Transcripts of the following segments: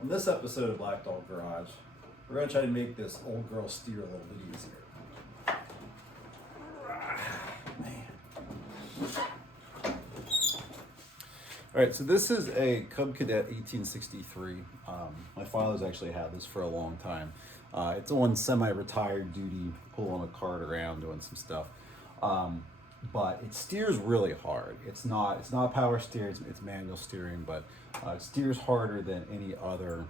On this episode of Black Dog Garage, we're going to try to make this old girl steer a little bit easier. Man. Alright, so this is a Cub Cadet 1863. My father's actually had this for a long time. It's on semi-retired duty, pulling a cart around, doing some stuff. But it steers really hard. It's not power steering, it's manual steering, but it steers harder than any other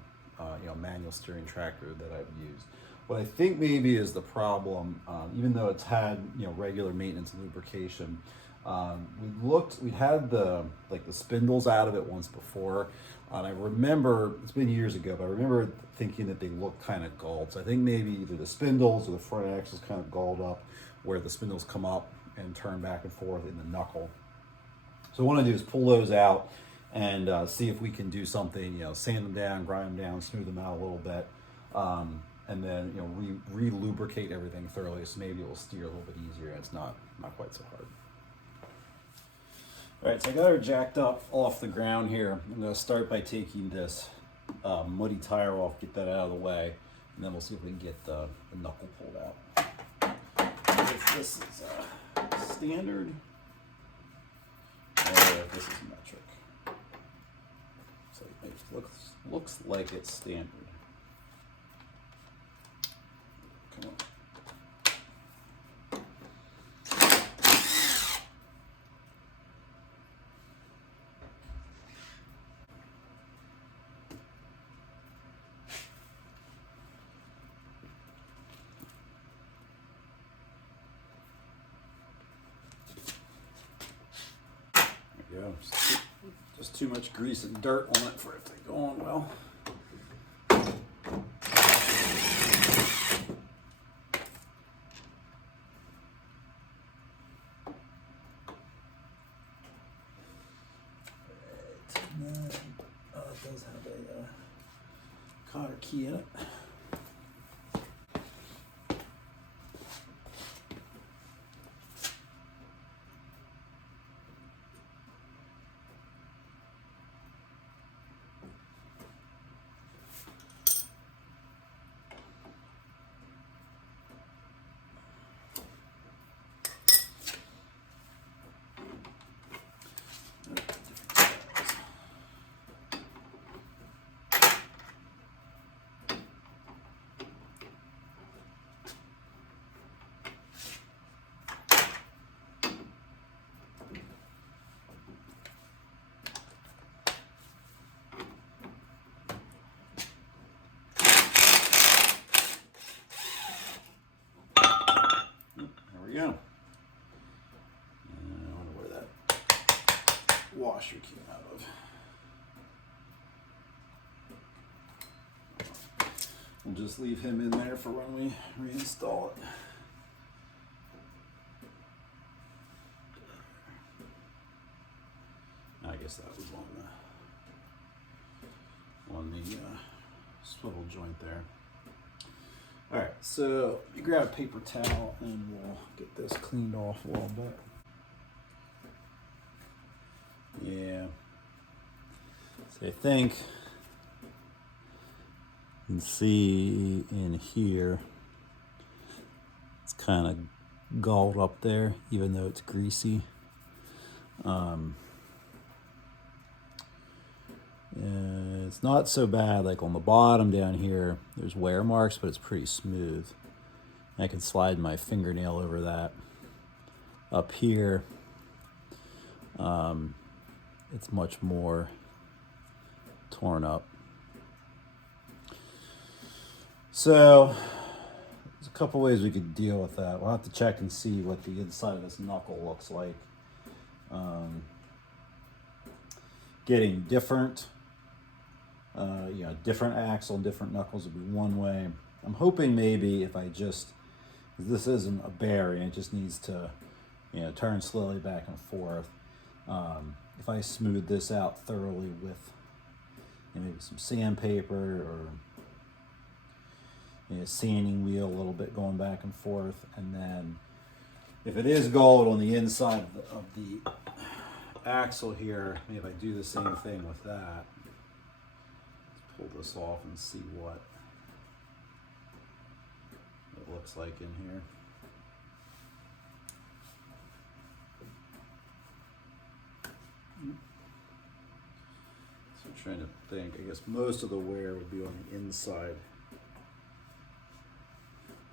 manual steering tractor that I've used. What I think maybe is the problem, even though it's had regular maintenance and lubrication, we had the spindles out of it once before, and I remember, it's been years ago, but I remember thinking that they looked kind of galled. So I think maybe either the spindles or the front axle's kind of galled up, where the spindles come up and turn back and forth in the knuckle. So what I want to do is pull those out and see if we can do something, sand them down, grind them down, smooth them out a little bit, and then re-lubricate everything thoroughly, so maybe it will steer a little bit easier and it's not quite so hard. All right, so I got her jacked up off the ground here. I'm going to start by taking this muddy tire off, get that out of the way, and then we'll see if we can get the knuckle pulled out. If this is standard, or if this is metric. So it looks like it's standard. Come on. There we go. Just too much grease and dirt on it for it to go on well. It does have a cotter key in it. Yeah. I wonder where that washer came out of. We'll just leave him in there for when we reinstall it. I guess that was on the swivel joint there. All right, so you grab a paper towel and we'll get this cleaned off a little bit. Yeah. So I think you can see in here, it's kind of galled up there, even though it's greasy. It's not so bad, like on the bottom down here, there's wear marks, but it's pretty smooth. I can slide my fingernail over that. Up here, it's much more torn up. So, there's a couple ways we could deal with that. We'll have to check and see what the inside of this knuckle looks like. Getting different different axle and different knuckles would be one way. I'm hoping maybe if I this isn't a bearing, it just needs to, turn slowly back and forth. If I smooth this out thoroughly with maybe some sandpaper or sanding wheel a little bit going back and forth, and then if it is gold on the inside of the axle here, maybe if I do the same thing with that. pull this off and see what it looks like in here. So I'm trying to think, I guess most of the wear would be on the inside.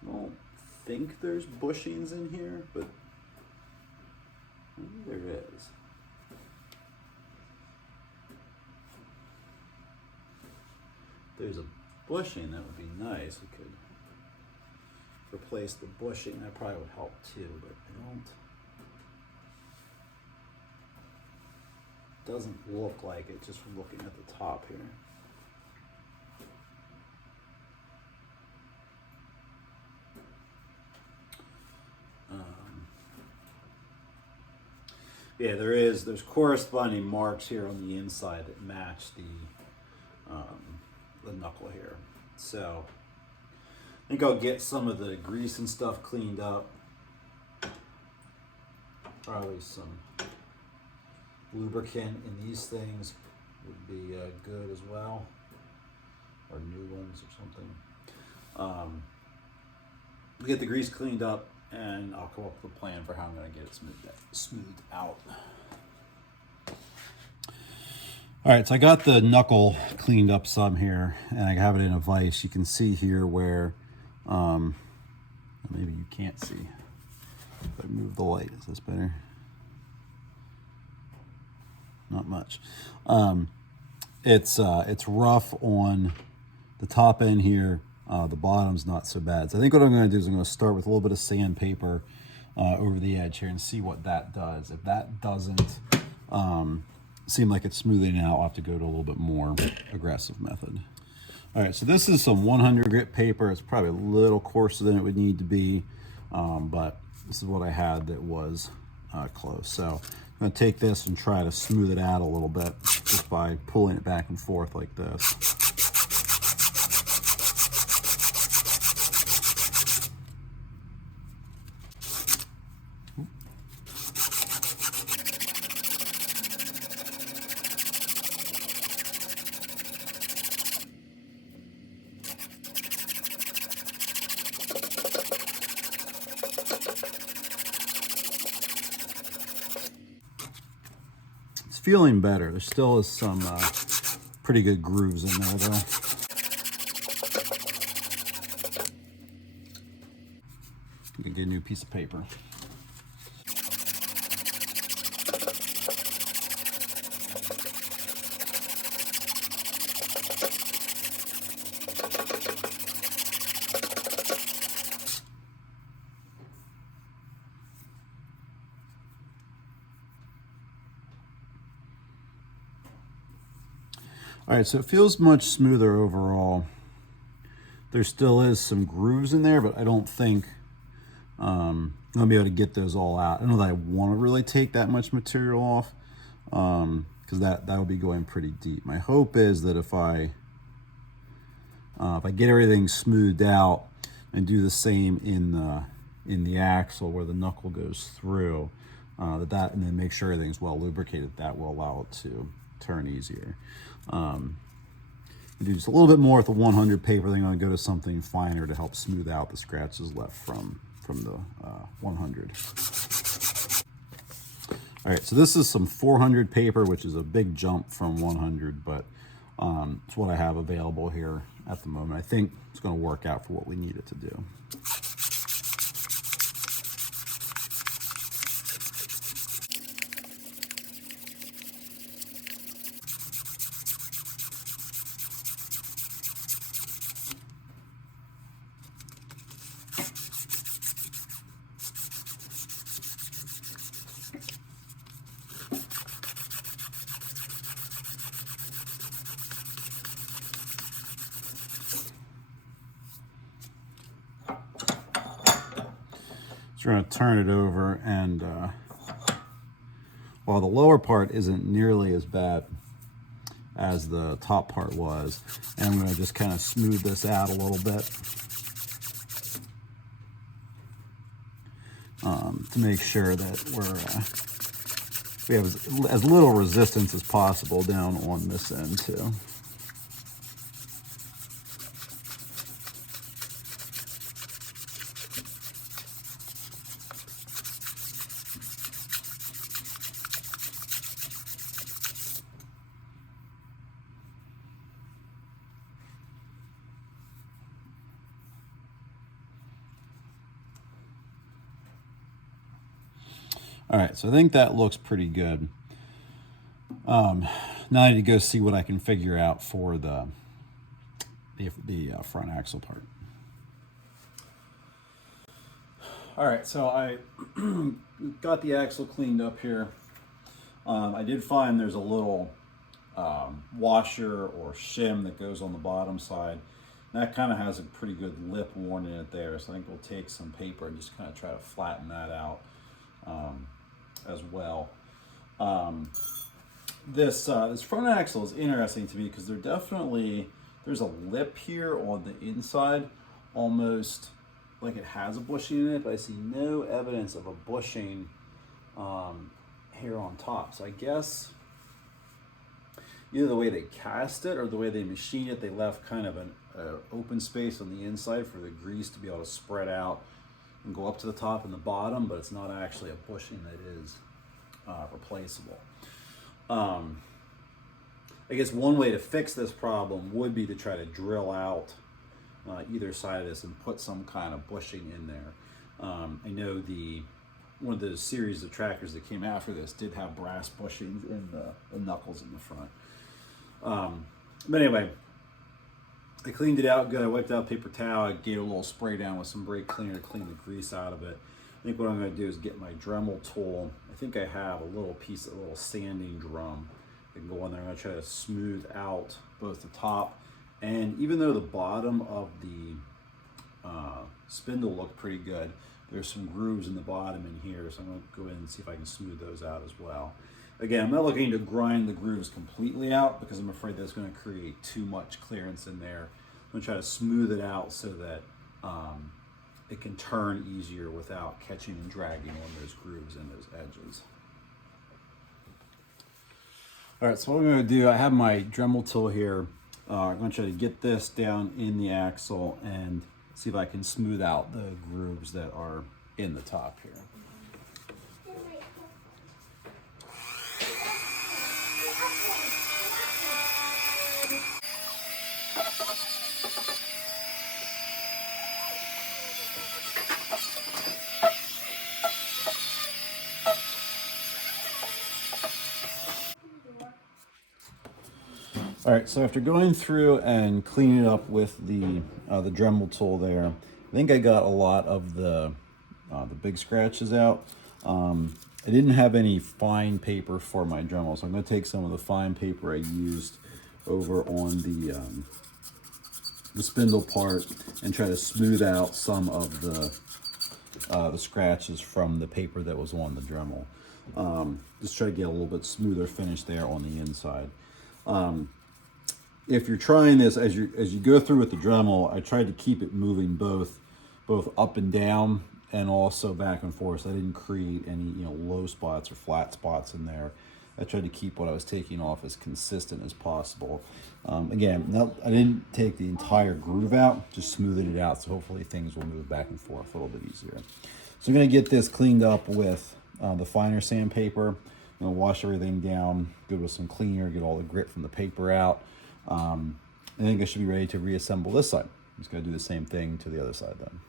I don't think there's bushings in here, but maybe there is. If there's a bushing, that would be nice. We could replace the bushing. That probably would help too, but I don't. Doesn't look like it just from looking at the top here. Yeah, there's corresponding marks here on the inside that match the knuckle here. So I think I'll get some of the grease and stuff cleaned up. Probably some lubricant in these things would be good as well, or new ones or something. We'll get the grease cleaned up, and I'll come up with a plan for how I'm going to get it smoothed out. All right, so I got the knuckle cleaned up some here, and I have it in a vise. You can see here where, maybe you can't see. If I move the light, is this better? Not much. It's rough on the top end here. The bottom's not so bad. So I think what I'm going to do is I'm going to start with a little bit of sandpaper over the edge here and see what that does. If that doesn't seem like it's smoothing out, I'll have to go to a little bit more aggressive method. All right, so this is some 100 grit paper. It's probably a little coarser than it would need to be, but this is what I had that was close. So I'm going to take this and try to smooth it out a little bit just by pulling it back and forth like this. Feeling better. There still is some pretty good grooves in there though. You can get a new piece of paper. All right, so it feels much smoother overall. There still is some grooves in there, but I don't think I'll be able to get those all out. I don't know that I want to really take that much material off because that will be going pretty deep. My hope is that if I get everything smoothed out and do the same in the axle where the knuckle goes through, and then make sure everything's well lubricated, that will allow it to turn easier. Do just a little bit more with the 100 paper. Then I'm going to go to something finer to help smooth out the scratches left from the 100. All right, so this is some 400 paper, which is a big jump from 100, but it's what I have available here at the moment. I think it's going to work out for what we need it to do. We're going to turn it over, and while the lower part isn't nearly as bad as the top part was, and I'm going to just kind of smooth this out a little bit to make sure that we have as little resistance as possible down on this end too. All right, so I think that looks pretty good. Now I need to go see what I can figure out for the front axle part. All right, so I got the axle cleaned up here. I did find there's a little washer or shim that goes on the bottom side. That kind of has a pretty good lip worn in it there, so I think we'll take some paper and just kind of try to flatten that out as well. This front axle is interesting to me because there's a lip here on the inside, almost like it has a bushing in it, but I see no evidence of a bushing here on top. So I guess either the way they cast it or the way they machined it, they left kind of an open space on the inside for the grease to be able to spread out and go up to the top and the bottom, but it's not actually a bushing that is replaceable. I guess one way to fix this problem would be to try to drill out either side of this and put some kind of bushing in there. I know one of the series of tractors that came after this did have brass bushings in the knuckles in the front. But anyway, I cleaned it out good. I wiped out paper towel. I gave it a little spray down with some brake cleaner to clean the grease out of it. I think what I'm going to do is get my Dremel tool. I think I have a little sanding drum. I can go in there. I'm going to try to smooth out both the top, and even though the bottom of the spindle looked pretty good, there's some grooves in the bottom in here, so I'm going to go in and see if I can smooth those out as well. Again, I'm not looking to grind the grooves completely out because I'm afraid that's going to create too much clearance in there. I'm going to try to smooth it out so that it can turn easier without catching and dragging on those grooves and those edges. All right, so what I'm going to do, I have my Dremel tool here. I'm going to try to get this down in the axle and see if I can smooth out the grooves that are in the top here. All right, so after going through and cleaning it up with the Dremel tool there, I think I got a lot of the big scratches out. I didn't have any fine paper for my Dremel, so I'm going to take some of the fine paper I used over on the spindle part and try to smooth out some of the scratches from the paper that was on the Dremel. Just try to get a little bit smoother finish there on the inside. If you're trying this, as you go through with the Dremel, I tried to keep it moving both up and down and also back and forth, so I didn't create any low spots or flat spots in there. I tried to keep what I was taking off as consistent as possible. Again, I didn't take the entire groove out, just smoothed it out, so hopefully things will move back and forth a little bit easier. So I'm going to get this cleaned up with the finer sandpaper. I'm going to wash everything down, good with some cleaner, get all the grit from the paper out. I think I should be ready to reassemble this side. I'm just going to do the same thing to the other side then.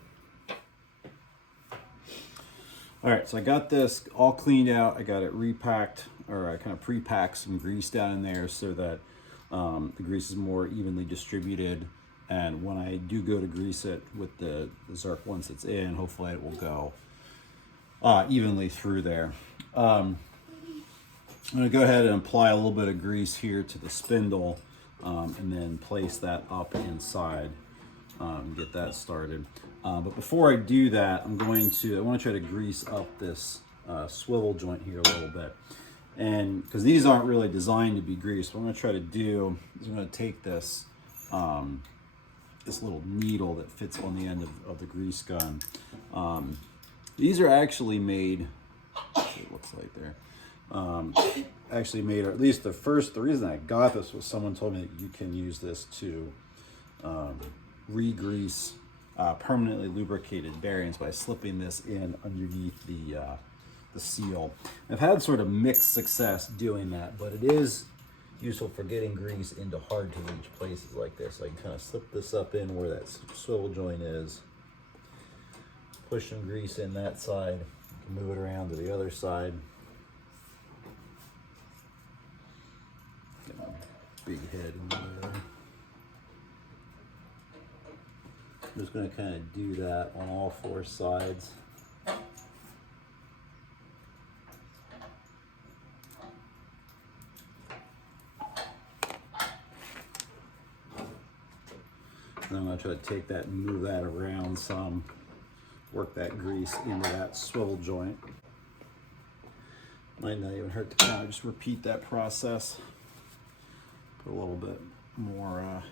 All right, so I got this all cleaned out. I got it repacked, or I kind of pre-packed some grease down in there so that the grease is more evenly distributed. And when I do go to grease it with the Zerk once it's in, hopefully it will go evenly through there. I'm going to go ahead and apply a little bit of grease here to the spindle and then place that up inside and get that started. But before I do that, I want to try to grease up this swivel joint here a little bit. And because these aren't really designed to be greased, what I'm going to try to do is I'm going to take this this little needle that fits on the end of the grease gun. These are actually made, it looks like there, actually made, or at least the reason I got this was someone told me that you can use this to re-grease permanently lubricated bearings by slipping this in underneath the seal. I've had sort of mixed success doing that, but it is useful for getting grease into hard to reach places like this. I can kind of slip this up in where that swivel joint is, push some grease in that side, Move it around to the other side. Get my big head in there. I'm just going to kind of do that on all four sides. And I'm going to try to take that and move that around some, work that grease into that swivel joint. Might not even hurt to kind of just repeat that process. Put a little bit more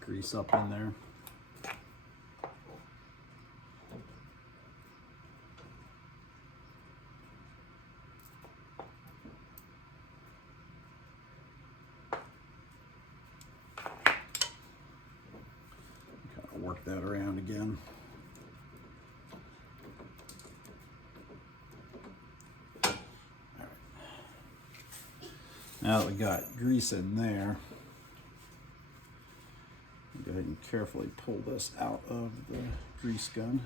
grease up in there. Work that around again. All right. Now that we got grease in there, go ahead and carefully pull this out of the grease gun.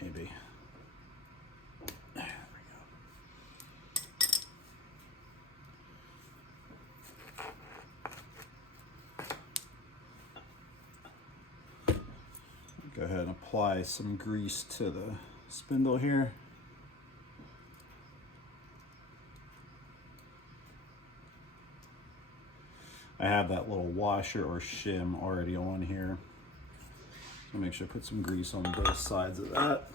Maybe. Go ahead and apply some grease to the spindle here. I have that little washer or shim already on here. So make sure I put some grease on both sides of that.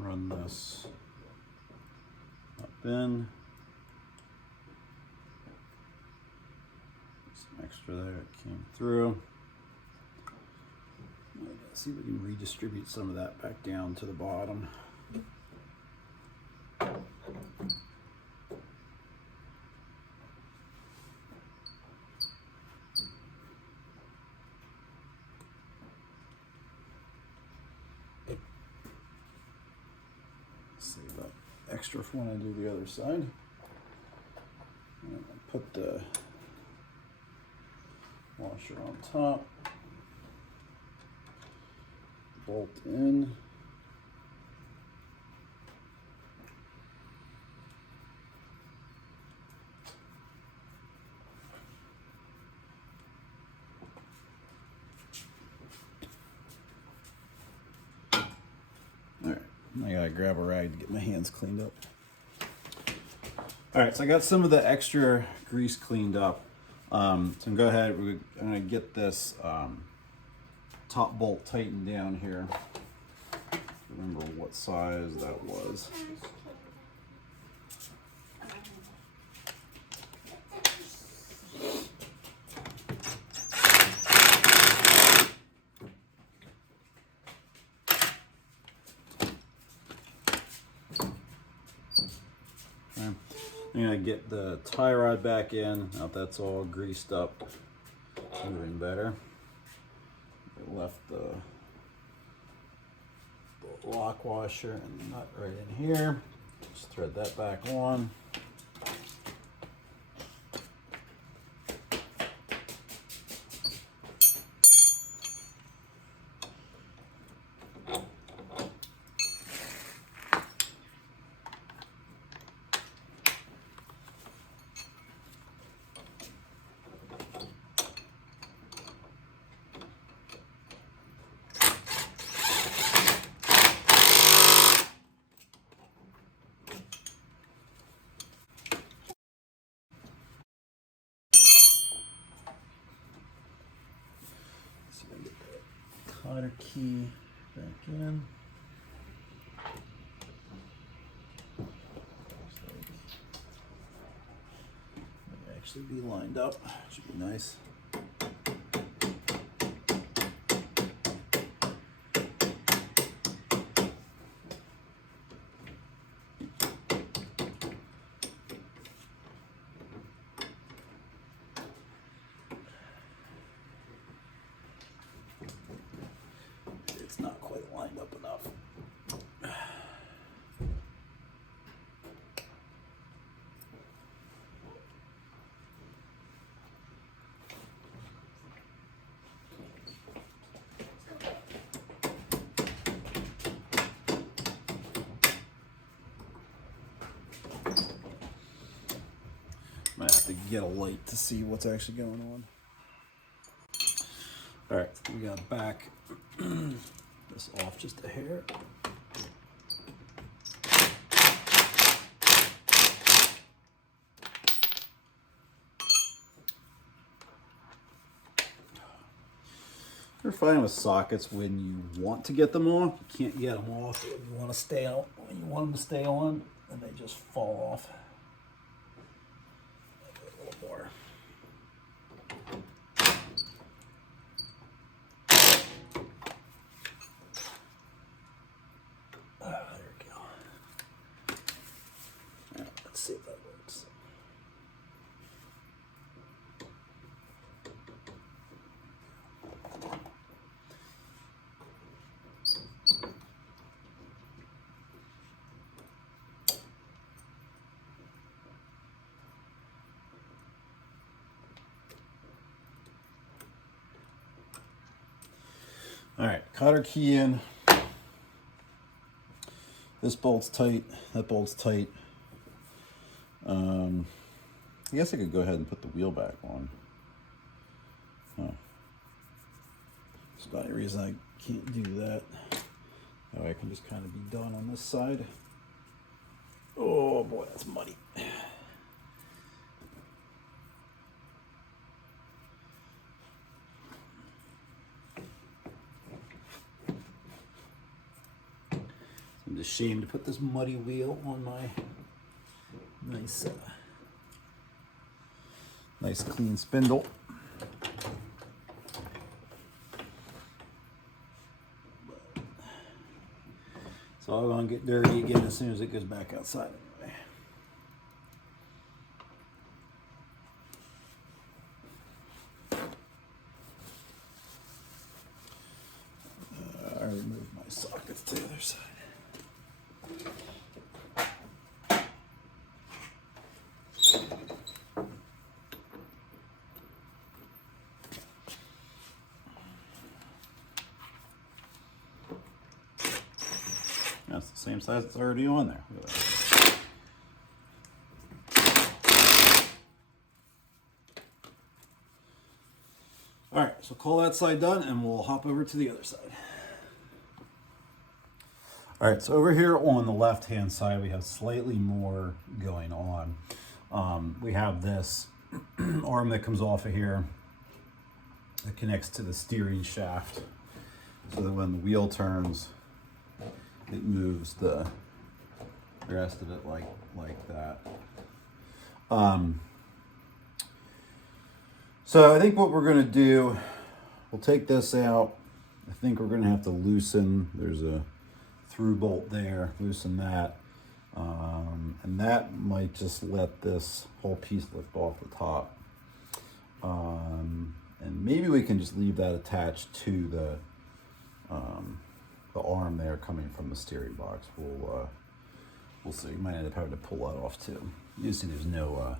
Run this up in. Some extra there, it came through. Let's see if we can redistribute some of that back down to the bottom. Save that extra for when I do the other side. And I'll put the washer on top. Bolt in. All right, I gotta grab a rag to get my hands cleaned up. All right, so I got some of the extra grease cleaned up. So go ahead, I'm gonna get this top bolt tightened down here. Remember what size that was. Okay. I'm gonna get the tie rod back in. Now that's all greased up, moving better. Left the lock washer and nut right in here. Just thread that back on. Cotter key back in. actually be lined up. Should be nice. It's not quite lined up enough. Might have to get a light to see what's actually going on. All right, so we got back this off just a hair. You're fine with sockets when you want to get them off. You can't get them off when you want to stay on. When you want them to stay on, and they just fall off. A little more. There we go. All right, let's see if that works. All right, cotter key in. This bolt's tight, that bolt's tight. I guess I could go ahead and put the wheel back on. Oh. There's not any reason I can't do that. That way I can just kind of be done on this side. Oh boy, that's muddy. I'm just ashamed to put this muddy wheel on my nice clean spindle. It's all gonna get dirty again as soon as it goes back outside anyway. I removed my sockets to the other side. That's the same size that's already on there. Look at that. All right, so call that side done and we'll hop over to the other side. All right, so over here on the left-hand side, we have slightly more going on. We have this arm that comes off of here that connects to the steering shaft so that when the wheel turns, it moves the rest of it like that. So I think what we're gonna do, we'll take this out. I think we're gonna have to loosen, there's a through bolt there, loosen that. And that might just let this whole piece lift off the top. And maybe we can just leave that attached to the arm there coming from the steering box. We'll see. You might end up having to pull that off too. You see there's no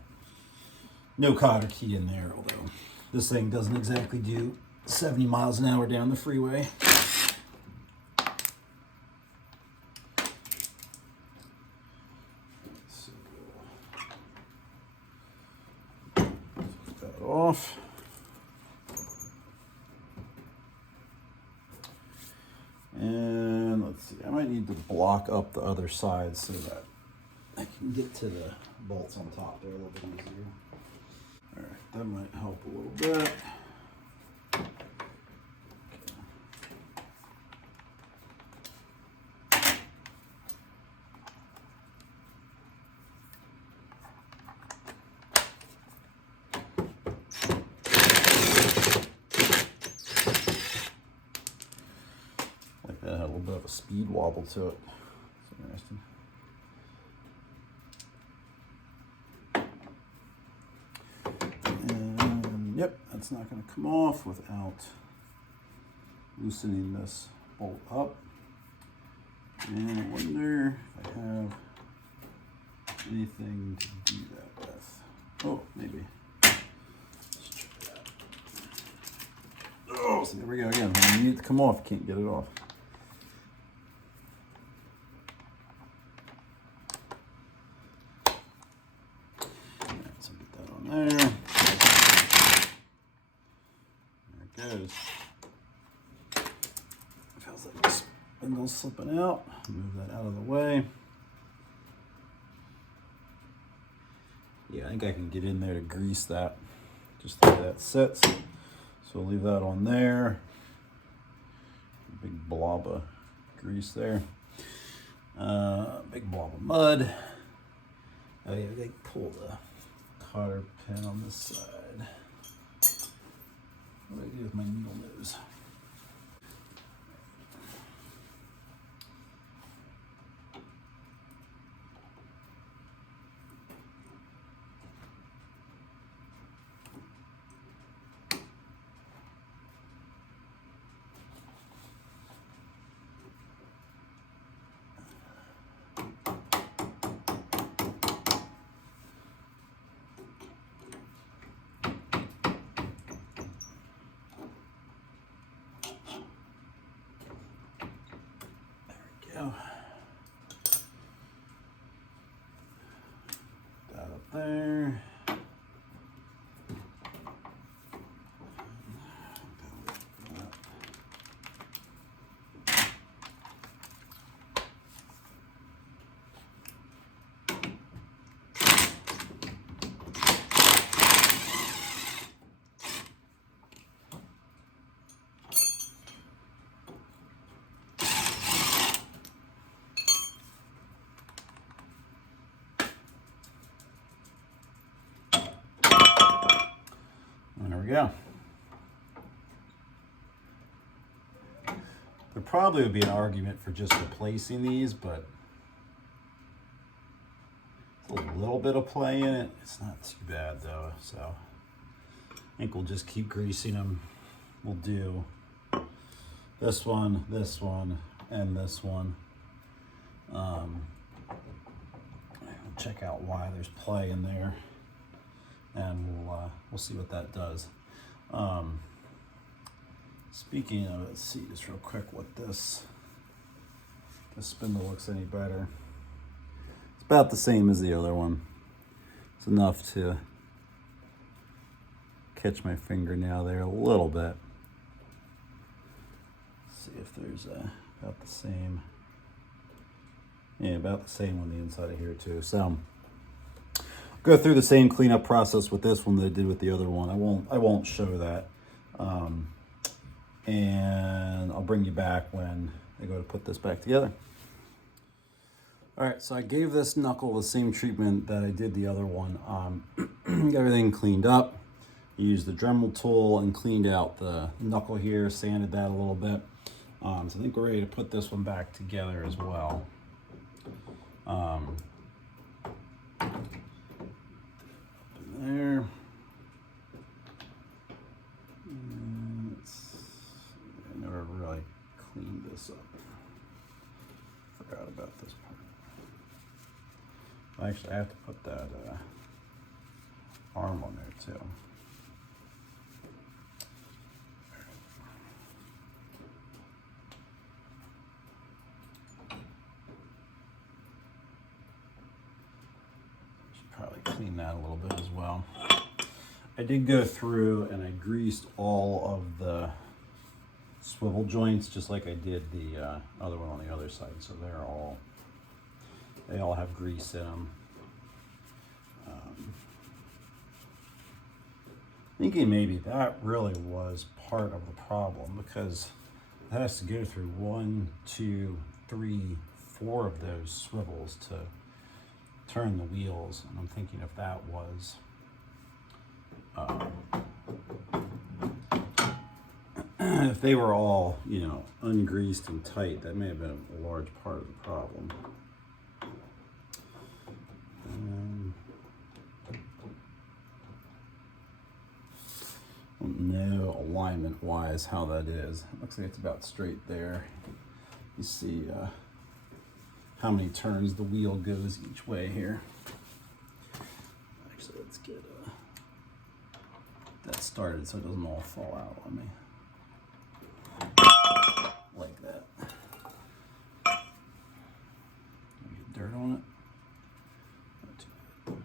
cotter key in there, although this thing doesn't exactly do 70 miles an hour down the freeway. So, take that off. And let's see, I might need to block up the other side so that I can get to the bolts on top there a little bit easier. All right, that might help a little bit. speed wobble to it. It's interesting. And yep, that's not going to come off without loosening this bolt up. And I wonder if I have anything to do that with. Oh, maybe. Let's try that. Oh, so there we go again. When you need it to come off, you can't get it off. Alright, so get that on there. There it goes. Feels like the spindle's slipping out. Move that out of the way. Yeah, I think I can get in there to grease that. Just the way that sits. So leave that on there. Big blob of grease there. Big blob of mud. Oh yeah, they pull the cotter pin on this side. What do I do with my needle nose? Go. That up there. There we go. There probably would be an argument for just replacing these, but it's a little bit of play in it. It's not too bad though, so I think we'll just keep greasing them. We'll do this one, and this one. We'll check out why there's play in there, and we'll see what that does. Speaking of, let's see just real quick what this spindle looks any better. It's about the same as the other one. It's enough to catch my fingernail there a little bit. Let's see if there's about the same. Yeah, about the same on the inside of here too. So go through the same cleanup process with this one that I did with the other one. I won't show that. And I'll bring you back when I go to put this back together. All right, so I gave this knuckle the same treatment that I did the other one. Got everything cleaned up. Used the Dremel tool and cleaned out the knuckle here, sanded that a little bit. So I think we're ready to put this one back together as well. There. I never really cleaned this up. Forgot about this part. Actually, I have to put that arm on there too. Should probably clean that a little bit as well. I did go through and I greased all of the swivel joints just like I did the other one on the other side, so they all have grease in them. Thinking maybe that really was part of the problem, because it has to go through 1, 2, 3, 4 of those swivels to turn the wheels, and I'm thinking if that was if they were all, you know, ungreased and tight, that may have been a large part of the problem. Don't know alignment wise how that is. It looks like it's about straight there. You see how many turns the wheel goes each way here. Actually, let's get that started so it doesn't all fall out on me. Like that. Get dirt on it. Not too bad.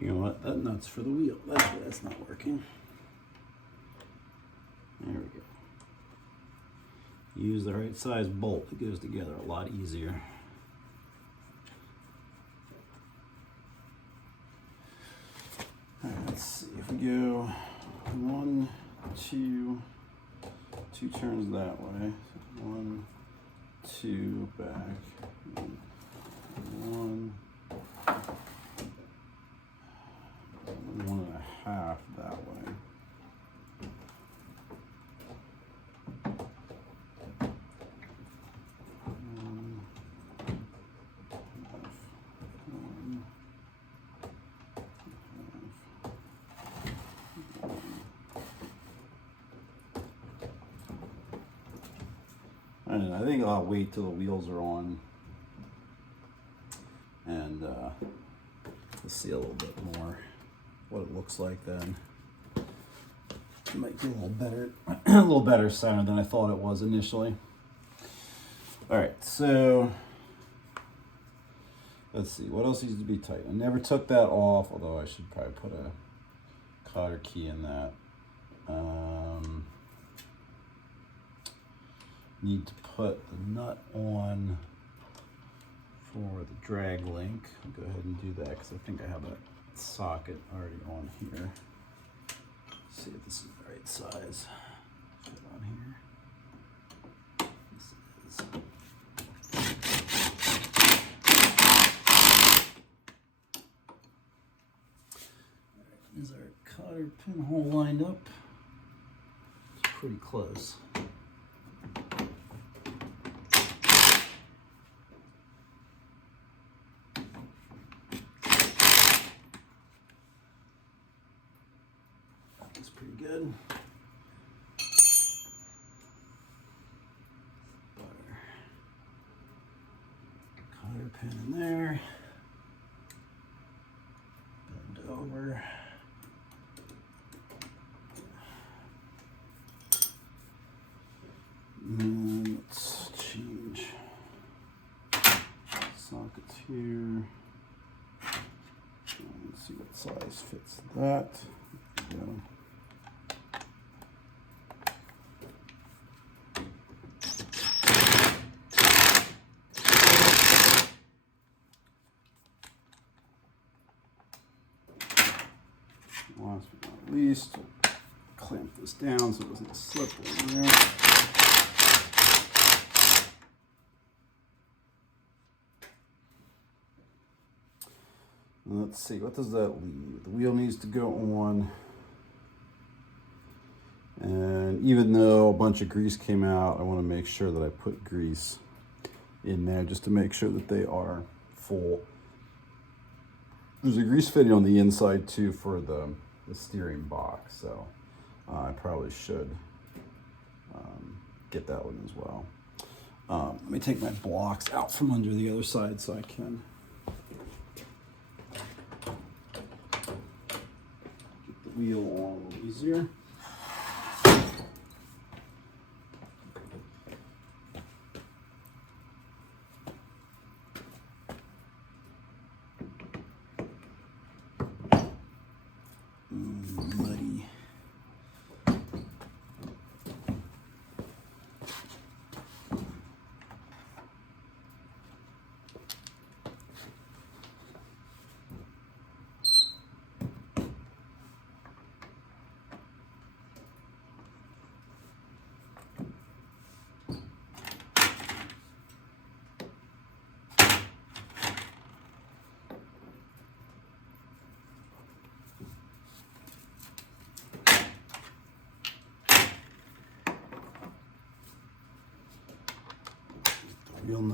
You know what? That nut's for the wheel. That's not working. There we go. Use the right size bolt. It goes together a lot easier. All right, let's see. If we go 1, 2 turns that way. 1, 2 back. 1. 1.5 that way. And I think I'll wait till the wheels are on and we'll see a little bit more what it looks like then. It might be a little better, a little better sound than I thought it was initially. All right, so let's see, what else needs to be tight? I never took that off, although I should probably put a cotter key in that. Need to put the nut on for the drag link. I'll go ahead and do that because I think I have a socket already on here. Let's see if this is the right size. Put it on here. This is. Alright, is our cotter pinhole lined up? It's pretty close. That's pretty good. Butter. Cotter pin in there. Bend over. And let's change sockets here. Let's see what size fits that. There we go. Last but not least, clamp this down so it doesn't slip in there. Let's see, what does that leave? The wheel needs to go on. And even though a bunch of grease came out, I want to make sure that I put grease in there just to make sure that they are full. There's a grease fitting on the inside too for the steering box, so I probably should get that one as well. Let me take my blocks out from under the other side so I can get the wheel on a little easier. Muddy.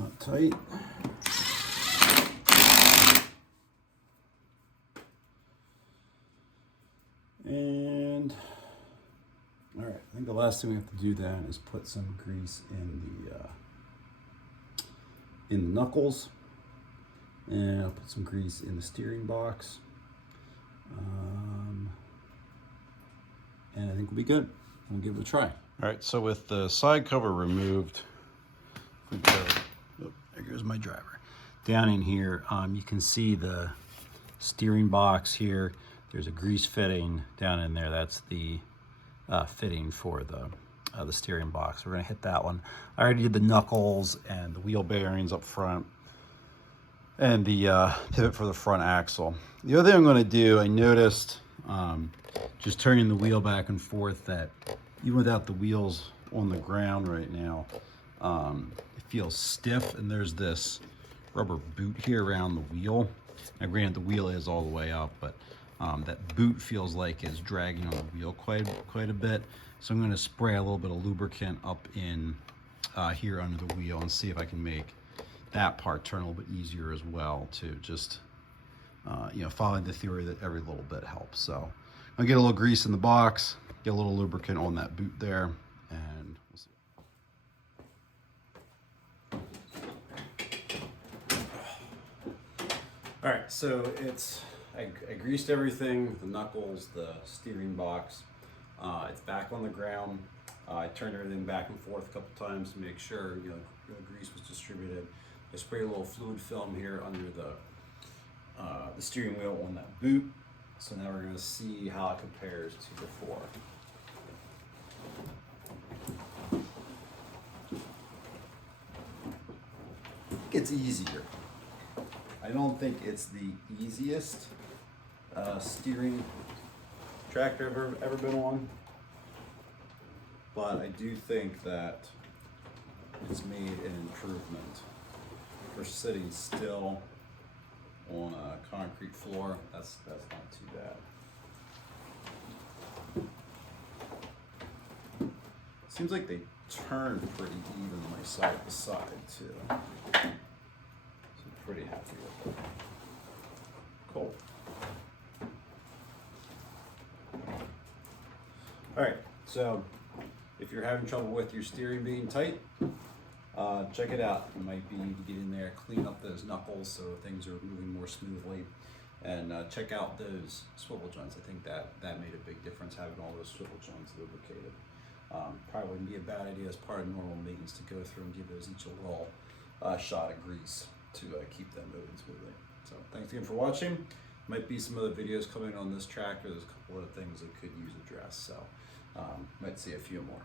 not tight. And all right, I think the last thing we have to do then is put some grease in the knuckles, and I'll put some grease in the steering box, and I think we'll be good. We'll give it a try. All right, so with the side cover removed, we go, oh, there goes my driver. Down in here, you can see the steering box here. There's a grease fitting down in there. That's the fitting for the steering box. We're gonna hit that one. I already did the knuckles and the wheel bearings up front and the pivot for the front axle. The other thing I'm gonna do, I noticed just turning the wheel back and forth that even without the wheels on the ground right now, it feels stiff, and there's this rubber boot here around the wheel. Now granted, the wheel is all the way up, but that boot feels like it's dragging on the wheel quite a bit. So I'm going to spray a little bit of lubricant up in here under the wheel and see if I can make that part turn a little bit easier as well, to just you know, following the theory that every little bit helps. So I'll get a little grease in the box, get a little lubricant on that boot there, and we'll see. All right, so I greased everything, the knuckles, the steering box. It's back on the ground. I turned everything back and forth a couple times to make sure, you know, the grease was distributed. I sprayed a little fluid film here under the steering wheel on that boot. So now we're going to see how it compares to before. It's easier. I don't think it's the easiest steering tractor I've ever been on, but I do think that it's made an improvement. For sitting still on a concrete floor, that's not too bad. Seems like they turn pretty evenly side to side too. So I'm pretty happy with it. Cool. All right, so if you're having trouble with your steering being tight, check it out. You might be to get in there, clean up those knuckles so things are moving more smoothly, and check out those swivel joints. I think that made a big difference, having all those swivel joints lubricated. Probably wouldn't be a bad idea as part of normal maintenance to go through and give those each a little shot of grease to keep them moving smoothly. So thanks again for watching. Might be some other videos coming on this tractor. There's a couple of things that could use addressed, so might see a few more.